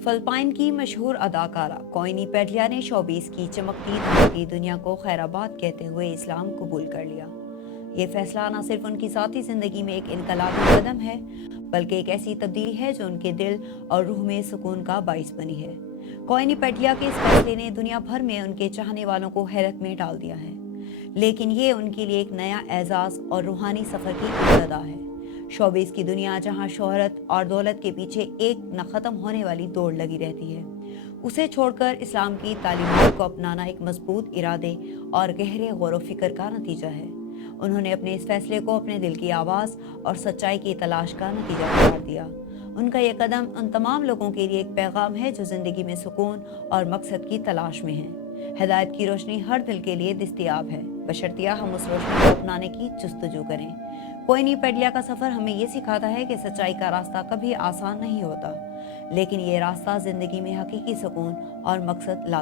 Philippine की मशहूर अदाकारा कोइनी पेटलिया ने शोबिस की चमकती धमकती दुनिया को खैराबाद कहते हुए इस्लाम कबूल कर लिया। ये फैसला न सिर्फ उनकी ज़ाती ज़िंदगी में एक इनकलाबी कदम है, बल्कि एक ऐसी तब्दीली है जो उनके दिल और रूह में सुकून का बाइस बनी है। कोइनी पेटलिया के इस फैसले ने दुनिया भर में उनके चाहने वालों को हैरत में डाल दिया है, लेकिन ये उनके लिए एक नया एजाज़ और रूहानी सफ़र की इब्तिदा है। शोबिस की दुनिया जहां शोहरत और दौलत के पीछे एक न ख़त्म होने वाली दौड़ लगी रहती है, उसे छोड़कर इस्लाम की तालीमात को अपनाना एक मजबूत इरादे और गहरे गौर व फिक्र का नतीजा है। उन्होंने अपने इस फैसले को अपने दिल की आवाज़ और सच्चाई की तलाश का नतीजा करार दिया। उनका ये कदम उन तमाम लोगों के लिए एक पैगाम है जो ज़िंदगी में सुकून और मकसद की तलाश में हैं। हिदायत की रोशनी हर दिल के लिए दस्तयाब है, बशर्तिया हम उस रोशनी को अपनाने की जुस्तजू करें। कोइनी पेटलिया का सफ़र हमें ये सिखाता है कि सच्चाई का रास्ता कभी आसान नहीं होता, लेकिन ये रास्ता ज़िंदगी में हकीकी सुकून और मकसद लाता है।